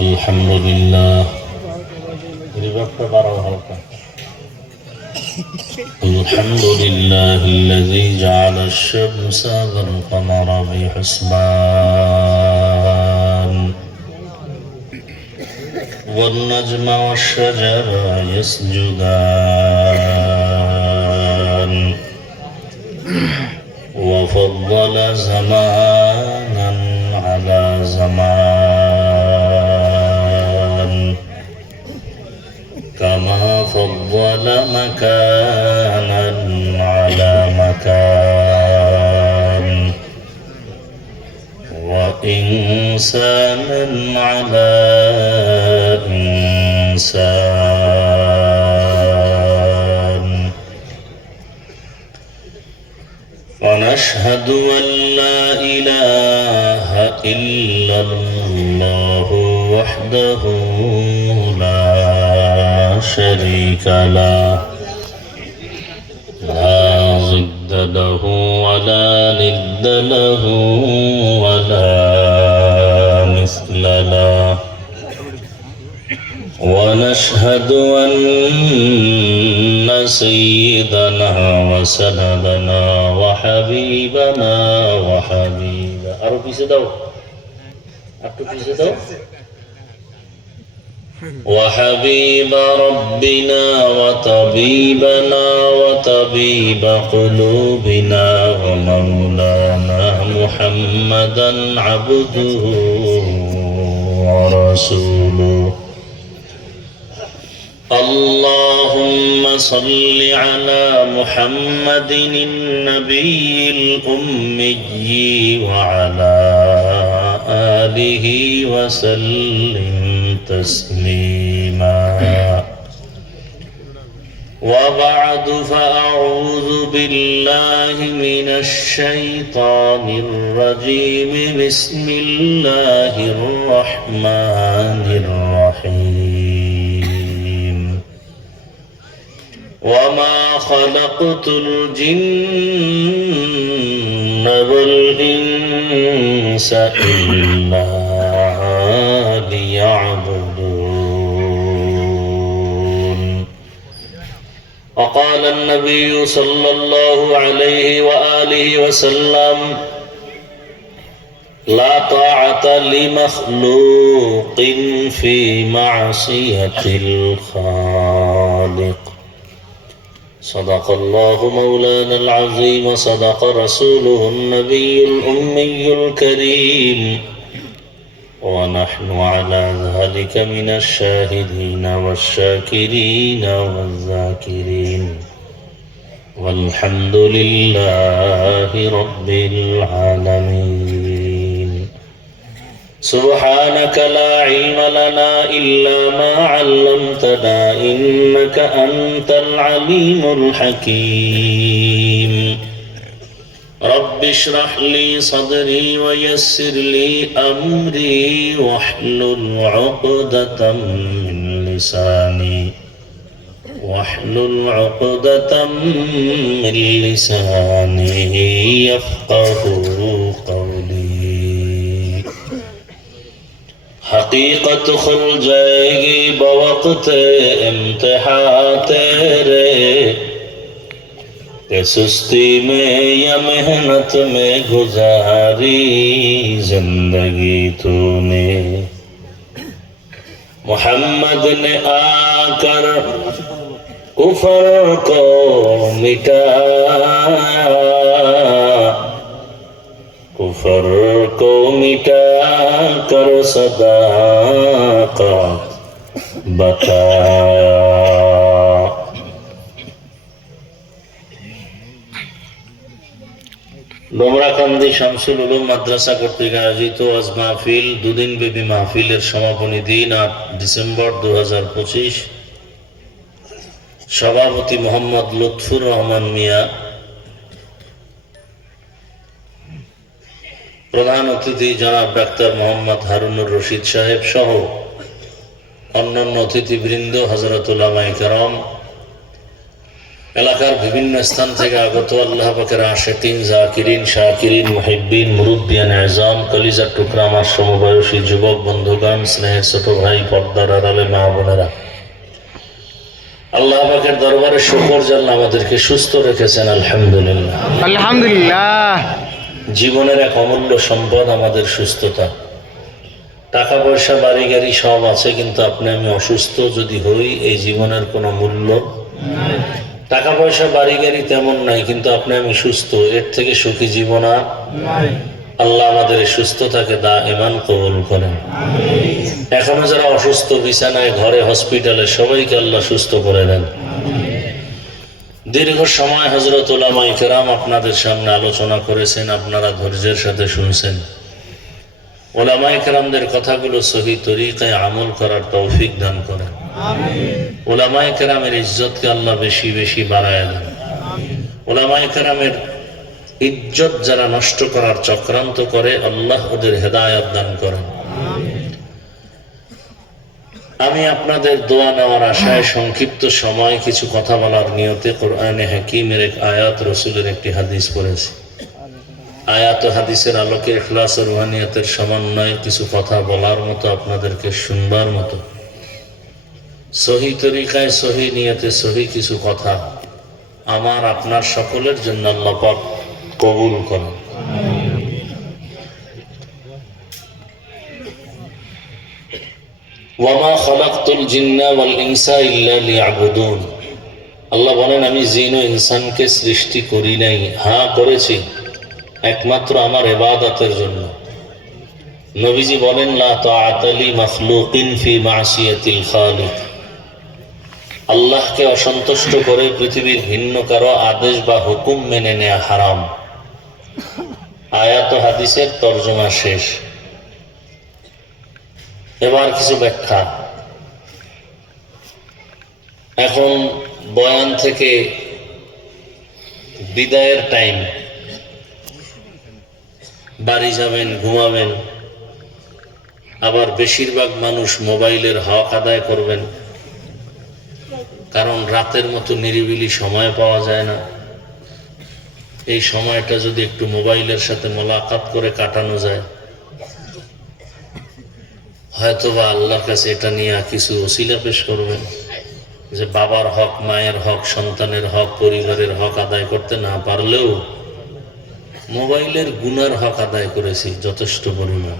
الحمد لله الحمد لله الذي جعل الشمس والقمر بحسبان والنجم والشجر يسجدان وفضل زمانا على زمان كما فضل مكانا على مكان وإنسانا على إنسان ونشهد أن لا إله إلا الله وحده لا شريك له لا ضد له ولا ند له ولا مثل له ونشهد أن سيدنا وسندنا وحبيبنا وحبيب ربنا وطبيبنا وطبيب قلوبنا ومولانا محمدا عبده ورسوله اللهم صل على محمد النبي الأمي وعلى آله وسلم تسليما وبعد فأعوذ بالله من الشيطان الرجيم بسم الله الرحمن الرحيم وما خلقت الجن والإنس إلا ليعبدون وقال النبي صلى الله عليه وآله وسلم لا طاعة لمخلوق في معصية الخالق صدق الله مولانا العظيم وصدق رسوله النبي الأمي الكريم ونحن على ذلك من الشاهدين والشاكرين والذاكرين والحمد لله رب العالمين سبحانك لا علم لنا إلا ما علمتنا إنك أنت العليم الحكيم رب اشرح لي صدري ويسر لي أمري واحلل عقدة من لساني يفقه قولي حقیقت کھل جائے گی بوقت امتحان تیرے کہ سستی میں یا محنت میں گزاری زندگی تو نے محمد نے آ کر کفر کو مٹا کر صداقت بتایا ডোমরাকান্দি শামসুল উলুম মাদ্রাসা কর্তৃক আয়োজিত আজ মাহফিল দুদিন ব্যাপী মাহফিলের সমাপনী দিন ৮ ডিসেম্বর ২০২৫ সভাপতি মোহাম্মদ লুৎফুর রহমান মিয়া, প্রধান অতিথি জনাব ডাক্তার মোহাম্মদ হারুনুর রশিদ সাহেব সহ অন্যান্য অতিথিবৃন্দ, হযরত উলামায়ে কেরাম, এলাকার বিভিন্ন স্থান থেকে আগত আল্লাহ পাকের আশিকিন, জাকিরিন, শাকিরিন, মুহিব্বিন, মুরুব্বিয়ান আযম, কলিজার টুকরা আমার সমবয়সী যুবক বন্ধুগণ, স্নেহের ছোট ভাই, পর্দার আড়ালে মা বোনেরা, আল্লাহ পাকের দরবারে শুকর যে আল্লাহ আমাদেরকে সুস্থ রেখেছেন, আলহামদুলিল্লাহ। আলহামদুলিল্লাহ। জীবনের এক অমূল্য সম্পদ আমাদের সুস্থতা। টাকা পয়সা বাড়ি গাড়ি সব আছে, কিন্তু আপনি আমি অসুস্থ যদি হই, এই জীবনের কোনো মূল্য। টাকা পয়সা বাড়ি গাড়ি তেমন নাই, কিন্তু আপনি আমি সুস্থ, এর থেকে সুখী জীবন আর আল্লাহ আমাদের এই সুস্থতাকে দাইমান কবুল করেন। এখনো যারা অসুস্থ, বিছানায়, ঘরে, হসপিটালে, সবাইকে আল্লাহ সুস্থ করে দেন। দীর্ঘ সময় হযরত উলামায়ে কেরাম আপনাদের সামনে আলোচনা করেছেন, আপনারা ধৈর্যের সাথে শুনছেন। উলামায়ে কেরামদের কথাগুলো সহি তরিকায় আমল করার তৌফিক দান করেন। উলামায়ে কেরামের ইজ্জতকে আল্লাহ বেশি বেশি বাড়ায় দেন। উলামায়ে কেরামের ইজ্জত যারা নষ্ট করার চক্রান্ত করে, আল্লাহ ওদের হেদায়েত দান করেন। আমি আপনাদের দোয়া নেওয়ার আশায় সংক্ষিপ্ত সময় কিছু কথা বলার নিয়তে কোরআনে হাকিমের এক আয়াত, রসুলের একটি হাদিস পড়েছি। আয়াত ও হাদিসের আলোকে ইখলাস ও রুহানিয়াতের সমন্বয়ে কিছু কথা বলার মতো, আপনাদেরকে শুনবার মতো, সহি তরিকায়, সহি নিয়তে, সহি কিছু কথা আমার আপনার সকলের জন্য আল্লাহ পাক কবুল করেন। ওয়ামা খালাকতুল জিন্না ওয়াল ইনসা ইল্লা লিয়াবুদুন। আল্লাহ বলেন, আমি জিন ও ইনসানকে সৃষ্টি করি নাই, হ্যাঁ করেছি একমাত্র আমার ইবাদতের জন্য। নবীজি বলেন, লা তাআতা লি মাখলুকিন ফি মাসিয়াতিল খালিক। আল্লাহকে অসন্তুষ্ট করে পৃথিবীর ভিন্ন কারো আদেশ বা হুকুম মেনে নেওয়া হারাম। আয়াত ও হাদিসের তর্জমা শেষ। এবার কিছু ব্যাখ্যা। এখন বয়ান থেকে বিদায়ের টাইম, বাড়ি যাবেন, ঘুমাবেন, আবার বেশিরভাগ মানুষ মোবাইলের হক আদায় করবেন, কারণ রাতের মতো নিরিবিলি সময় পাওয়া যায় না। এই সময়টা যদি একটু মোবাইলের সাথে মোলাকাত করে কাটানো যায়, হয়তোবা আল্লাহর কাছে এটা নিয়ে কিছু ওসিলা পেশ করবেন যে বাবার হক, মায়ের হক, সন্তানের হক, পরিবারের হক আদায় করতে না পারলেও মোবাইলের গুনার হক আদায় করেছি যথেষ্ট পরিমাণ।